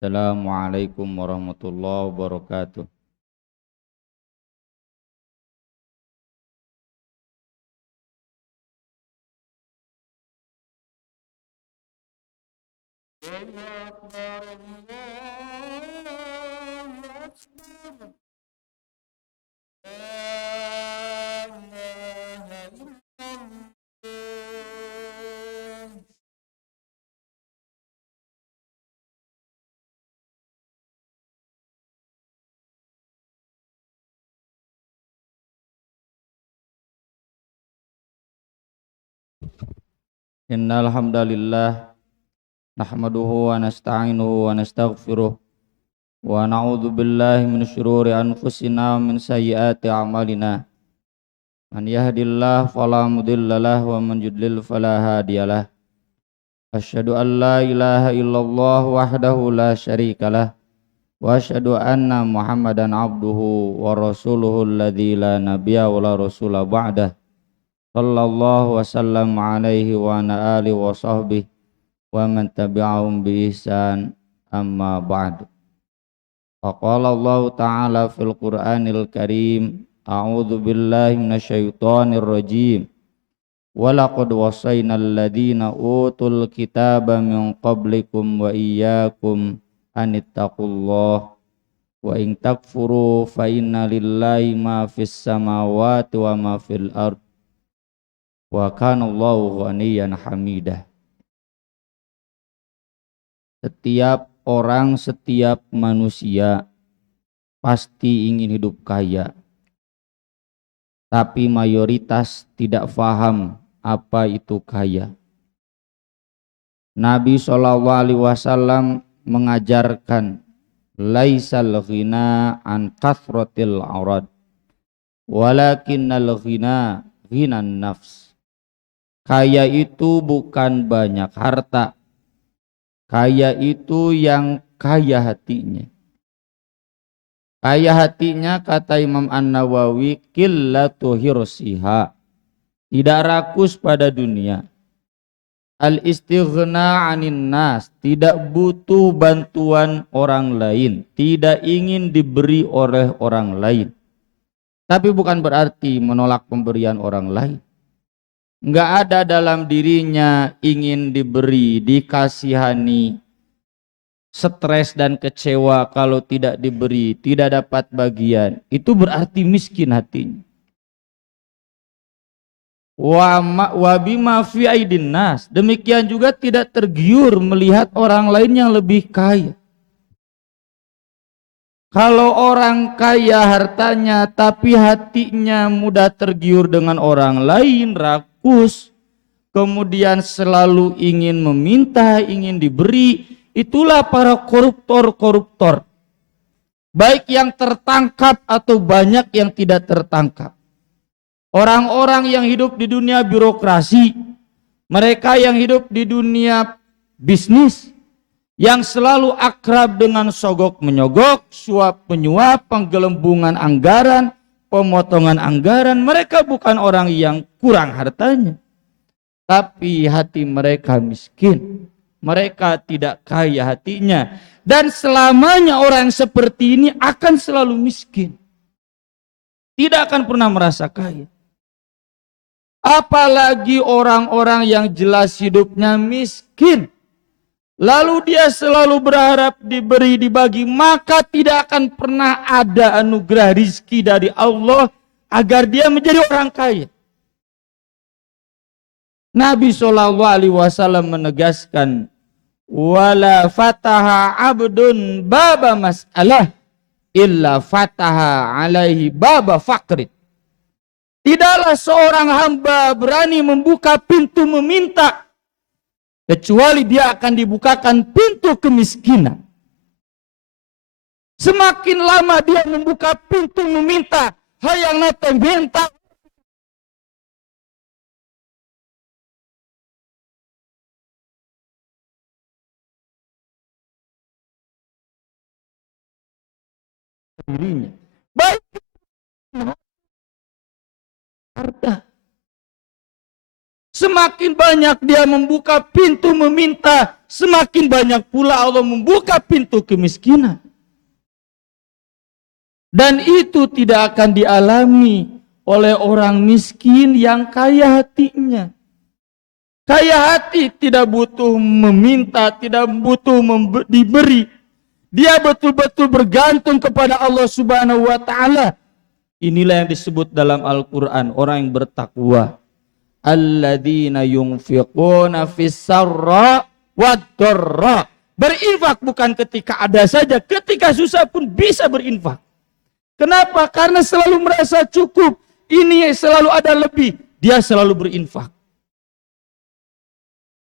Assalamualaikum warahmatullahi wabarakatuh. Innal hamdalillah nahmaduhu wa nasta'inuhu wa nastaghfiruh wa na'udzu billahi min syururi anfusina wa min sayyiati a'malina. Man yahdihillahu fala mudhillalah wa man yudlil fala hadiyalah. Asyhadu an la ilaha illallah wahdahu la syarikalah wa asyhadu anna Muhammadan abduhu wa rasuluhu alladzi la nabiyya wa la rasula ba'dah. Sallallahu wasallam alaihi wa ala alihi wa sahbihi wa man tabi'ahum bi ihsan amma ba'du. Faqala Allah ta'ala fil Qur'anil Karim, a'udzu billahi minasyaitonir rajim. Wa laqad wasaynal ladzina utul kitaba min qablikum wa iyyakum anittaqullah wa in takfuru fa inna lillahi ma fis samawati wa ma fil ard wa kana Allahu ghaniyyan hamidah. Setiap orang, setiap manusia pasti ingin hidup kaya, tapi mayoritas tidak faham apa itu kaya. Nabi SAW mengajarkan laisal ghina an kathratil aurad walakinnal ghina ghinan nafs. Kaya itu bukan banyak harta, kaya itu yang kaya hatinya. Kaya hatinya, kata Imam An-Nawawi, qillatu hirsiha, tidak rakus pada dunia. Al-istighna 'anin nas, tidak butuh bantuan orang lain, tidak ingin diberi oleh orang lain. Tapi bukan berarti menolak pemberian orang lain. Enggak ada dalam dirinya ingin diberi, dikasihani, stres dan kecewa kalau tidak diberi, tidak dapat bagian. Itu berarti miskin hatinya. Wa bima fi aidin nas, demikian juga tidak tergiur melihat orang lain yang lebih kaya. Kalau orang kaya hartanya tapi hatinya mudah tergiur dengan orang lain, rakus, kemudian selalu ingin meminta, ingin diberi, itulah para koruptor-koruptor. Baik yang tertangkap atau banyak yang tidak tertangkap. Orang-orang yang hidup di dunia birokrasi, mereka yang hidup di dunia bisnis, yang selalu akrab dengan sogok menyogok, suap menyuap, penggelembungan anggaran, pemotongan anggaran, mereka bukan orang yang kurang hartanya, tapi hati mereka miskin. Mereka tidak kaya hatinya. Dan selamanya orang seperti ini akan selalu miskin. Tidak akan pernah merasa kaya. Apalagi orang-orang yang jelas hidupnya miskin, lalu dia selalu berharap diberi, dibagi, maka tidak akan pernah ada anugerah rizki dari Allah agar dia menjadi orang kaya. Nabi SAW menegaskan, wala fataha abdun baba mas'alah illa fataha alaihi baba faqrid. Tidaklah seorang hamba berani membuka pintu meminta kecuali dia akan dibukakan pintu kemiskinan. Semakin lama dia membuka pintu meminta, hayang nate minta, dirinya. Baik harta. Semakin banyak dia membuka pintu meminta, semakin banyak pula Allah membuka pintu kemiskinan. Dan itu tidak akan dialami oleh orang miskin yang kaya hatinya. Kaya hati tidak butuh meminta, tidak butuh diberi. Dia betul-betul bergantung kepada Allah Subhanahu wa taala. Inilah yang disebut dalam Al-Qur'an orang yang bertakwa. Alladzina yunfiquna fis-sarra wad-dharra. Berinfak bukan ketika ada saja, ketika susah pun bisa berinfak. Kenapa? Karena selalu merasa cukup. Ini selalu ada lebih, dia selalu berinfak.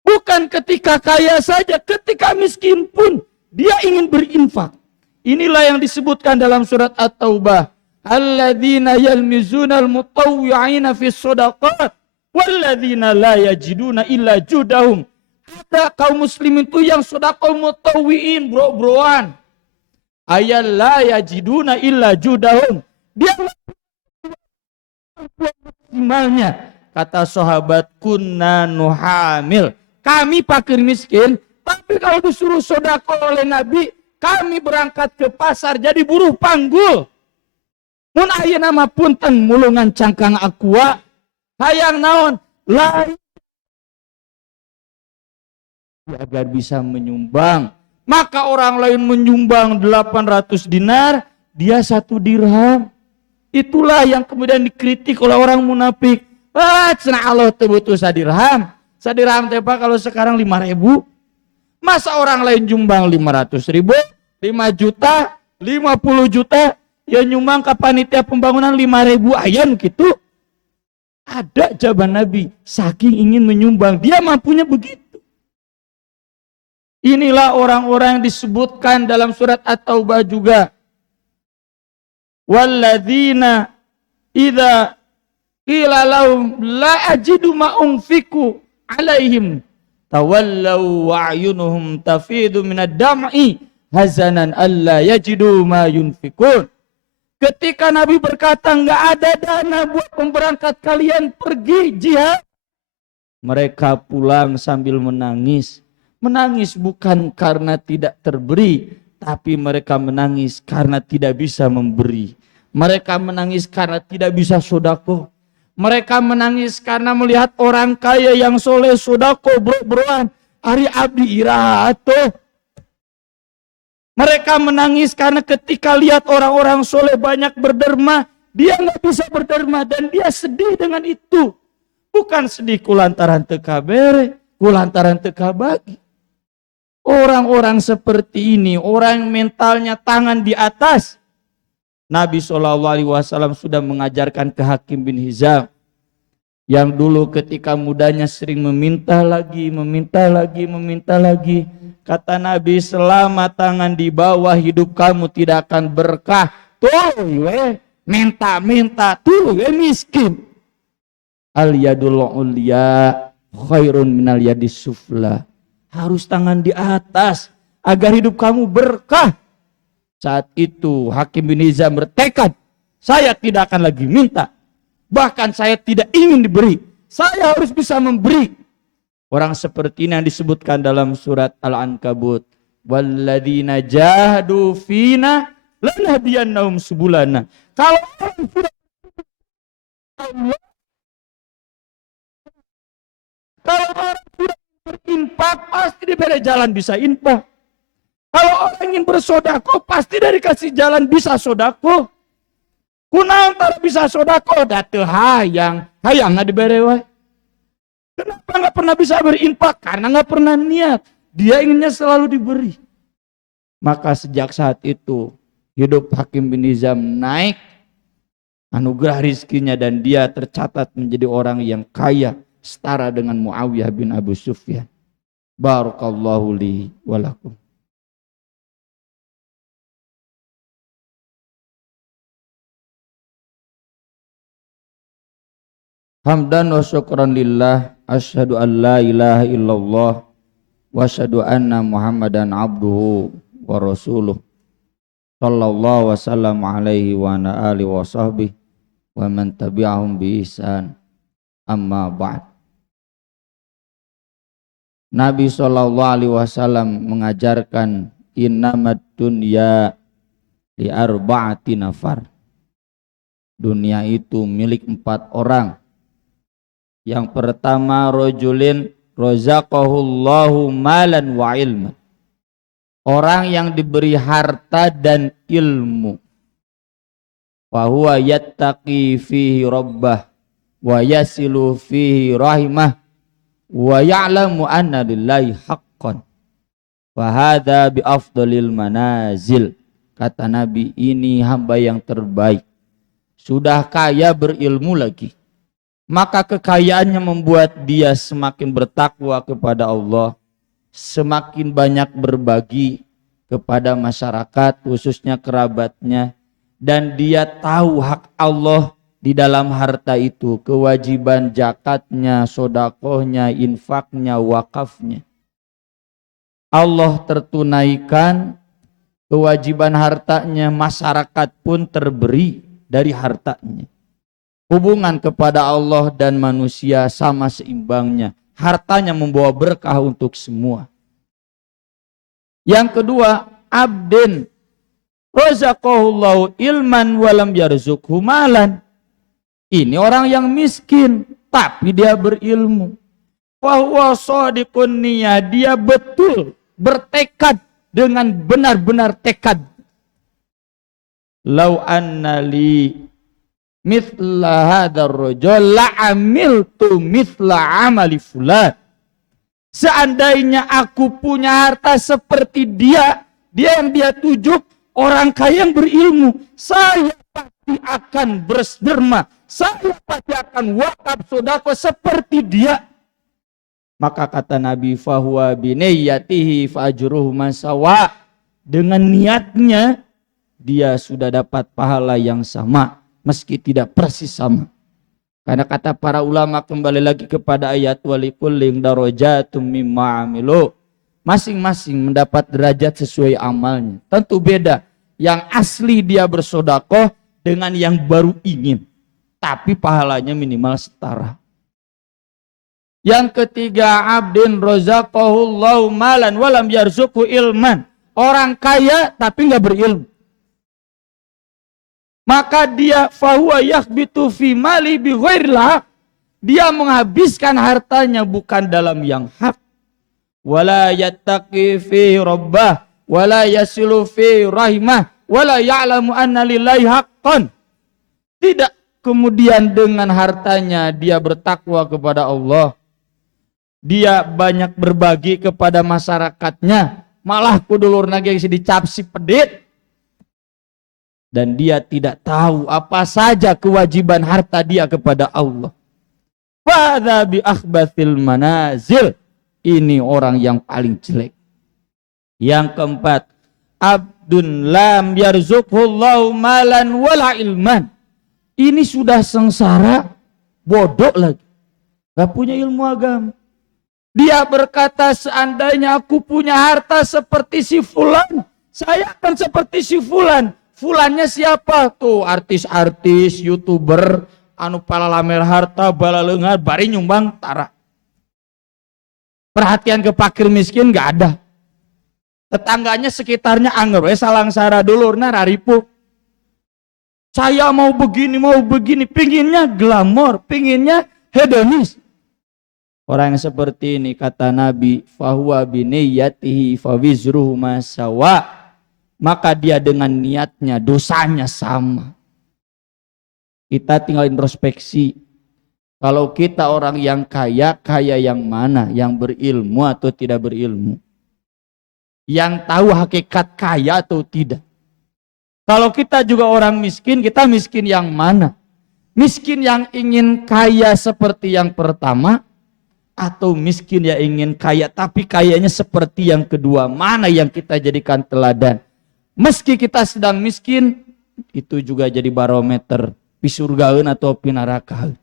Bukan ketika kaya saja, ketika miskin pun dia ingin berinfak. Inilah yang disebutkan dalam surat At-Taubah. Alladzina yalmizunal mutawwi'ina fis shadaqat walladzina la yajiduna illa judahum. Ada kaum muslim itu yang sedekah mutawwi'in, bro-broan. Ayat la yajiduna illa judahum. Dia maksimalnya. Kata sahabat, kunna nuhamil. Kami fakir miskin, tapi kalau disuruh sedekah oleh Nabi, kami berangkat ke pasar jadi buruh panggul. Mun ayeuna mah punten mulungan cangkang aqua, hayang naon? Lain agar bisa menyumbang. Maka orang lain menyumbang 800 dinar, dia 1 dirham. Itulah yang kemudian dikritik oleh orang munafik. Cenah Allah teu butuh sadirham. Sadirham teh kalau sekarang 5.000. Masa orang lain nyumbang 500.000, 5 juta, 50 juta, ya nyumbang ke panitia pembangunan 5.000 ayan gitu. Ada jawaban Nabi, saking ingin menyumbang, dia mampunya begitu. Inilah orang-orang yang disebutkan dalam surat At-Taubah juga. Walladzina idza qila lahum la ajidu ma unfiqu alaihim tawallaw wa ayunuhum tafidu minad dam'i hazanan alla yajidu ma yunfikun. Ketika Nabi berkata enggak ada dana buat memberangkat kalian pergi jihad, mereka pulang sambil menangis. Menangis bukan karena tidak terberi, tapi mereka menangis karena tidak bisa memberi. Mereka menangis karena tidak bisa sedekah. Mereka menangis karena melihat orang kaya yang soleh sedekah bro-broan. Ari abdi iraha atuh. Mereka menangis karena ketika lihat orang-orang soleh banyak berderma, dia nggak bisa berderma dan dia sedih dengan itu. Bukan sedih kulantaran teka bere, kulantaran teka bagi. Orang-orang seperti ini, orang yang mentalnya tangan di atas. Nabi SAW sudah mengajarkan ke Hakim bin Hizam. Yang dulu ketika mudanya sering meminta lagi. Kata Nabi, selama tangan di bawah hidup kamu tidak akan berkah. Tuh minta, tuh miskin. Al yadul ulya khairun minal yadis sufla. Harus tangan di atas agar hidup kamu berkah. Saat itu Hakim bin Hizam bertekad, saya tidak akan lagi minta. Bahkan saya tidak ingin diberi. Saya harus bisa memberi. Orang seperti ini yang disebutkan dalam surat Al-Ankabut. Walladzina jahadu fina lanahdiyannahum subulana. Kalau orang sudah Allah, kalau orang sudah berinfak, pasti diberi jalan bisa infak. Kalau orang ingin bersodako, pasti dari kasih jalan bisa sodako. Kunaon tara bisa sodako, datu hayang nggak diberi wae. Kenapa nggak pernah bisa berinfak? Karena nggak pernah niat. Dia inginnya selalu diberi. Maka sejak saat itu hidup Hakim bin Hizam naik, anugerah rizkinya, dan dia tercatat menjadi orang yang kaya setara dengan Muawiyah bin Abu Sufyan. Barakallahu li wa lakum. Hamdan wa syukran lillah, asyhadu an la ilaha illallah wa asyhadu anna Muhammadan abduhu wa rasuluh. Sallallahu wasallam alaihi wa ala alihi wa sahbihi wa man tabi'ahum bi ihsan. Amma ba'd. Nabi SAW mengajarkan innamad dunya li arba'ati nafar. Dunia itu milik 4 orang. Yang pertama, rajulin razaqahullahu malan wa ilman. Orang yang diberi harta dan ilmu. Wa huwa yattaqi fihi rabbah wa yasilu fihi rahimah wa ya'lamu anna lillahi haqqan. Wa hadza bi afdalil manazil. Kata Nabi, ini hamba yang terbaik. Sudah kaya berilmu lagi. Maka kekayaannya membuat dia semakin bertakwa kepada Allah. Semakin banyak berbagi kepada masyarakat, khususnya kerabatnya. Dan dia tahu hak Allah di dalam harta itu. Kewajiban zakatnya, sodakohnya, infaknya, wakafnya. Allah tertunaikan kewajiban hartanya, masyarakat pun terberi dari hartanya. Hubungan kepada Allah dan manusia sama seimbangnya. Hartanya membawa berkah untuk semua. Yang kedua, abdin razaqahullahu ilman walam yarzuqhu malan. Ini orang yang miskin tapi dia berilmu. Wa huwa shadiqun niyah, dia betul bertekad dengan benar-benar tekad. Lau anna li mithla hadzal rajul la amiltu mithla amali fulan. Seandainya aku punya harta seperti dia yang dia tuju orang kaya yang berilmu, saya pasti akan berderma, saya pasti akan wakaf sedekah seperti dia. Maka kata Nabi, fahuwa biniyatihi fajruhu masawa. Dengan niatnya dia sudah dapat pahala yang sama meski tidak persis sama. Karena kata para ulama, kembali lagi kepada ayat walikullin darajatum mimma amilu. Masing-masing mendapat derajat sesuai amalnya. Tentu beda. Yang asli dia bersedekah dengan yang baru ingin. Tapi pahalanya minimal setara. Yang ketiga, abdin razaqahullahu malan walam yarzuqhu ilman. Orang kaya tapi enggak berilmu. Maka dia fahuwa yakhbitu fi mali bi ghairil haq. Dia menghabiskan hartanya bukan dalam yang hak. Wala yattaqi fi rabbah wala yasilu fi rahimah wala ya'lamu anna lillahi haqqan. Tidak kemudian dengan hartanya dia bertakwa kepada Allah. Dia banyak berbagi kepada masyarakatnya, malah kudulur nage dicapsi pedit. Dan dia tidak tahu apa saja kewajiban harta dia kepada Allah. Fadha bi akhbathil manazil. Ini orang yang paling jelek. Yang keempat, abdun lam yarzuqhullahu malan wala ilman. Ini sudah sengsara, bodoh lagi. Gak punya ilmu agama. Dia berkata, seandainya aku punya harta seperti si fulan, saya akan seperti si fulan. Fulannya siapa tuh? Artis-artis, YouTuber, anu palalamer harta, balalengar, bari nyumbang tara. Perhatian ke fakir miskin gak ada. Tetangganya sekitarnya anger, salangsara dulurna raripu. Saya mau begini, pinginnya glamor, pinginnya hedonis. Orang yang seperti ini kata Nabi, fahuwa biniyatihi fawizruhu masawa. Maka dia dengan niatnya, dosanya sama. Kita tinggal introspeksi. Kalau kita orang yang kaya, kaya yang mana? Yang berilmu atau tidak berilmu? Yang tahu hakikat kaya atau tidak? Kalau kita juga orang miskin, kita miskin yang mana? Miskin yang ingin kaya seperti yang pertama, atau miskin yang ingin kaya tapi kayanya seperti yang kedua? Mana yang kita jadikan teladan? Meski kita sedang miskin, itu juga jadi barometer pisurgaun atau pinarakaun.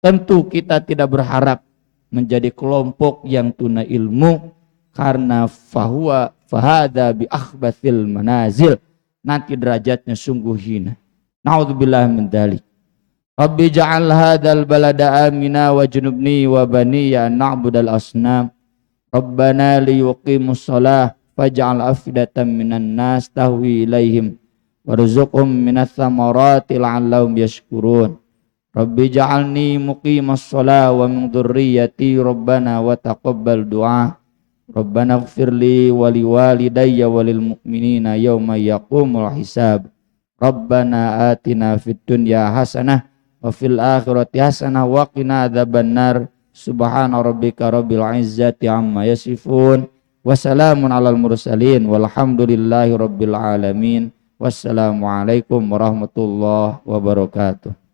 Tentu kita tidak berharap menjadi kelompok yang tuna ilmu, karena fahuwa fahada bi akhbathil manazil. Nanti derajatnya sungguh hina. Na'udzubillah min dzalik. Rabbi ja'al hadzal balada amina wa junubni wa bani ya na'budal asnam. Rabbana liyuqimus shalah faj'al afidatan minan nas tahwi ilaihim warzuqhum minats thamarati la'allahum yashkurun. Rabbi ja'alni muqimas shalah wa min dzurriyyati rabbana wa taqabbal du'a. Rabbana ighfirli wa liwalidayya wa lil mu'minina yauma yaqumul hisab. Rabbana atina fid dunya hasanah wa fil akhirati hasanah wa qina adzabannar. Subhana rabbika rabbil izzati amma yasifun wa salamun alal mursalin walhamdulillahi rabbil alamin. Wassalamualaikum warahmatullahi wabarakatuh.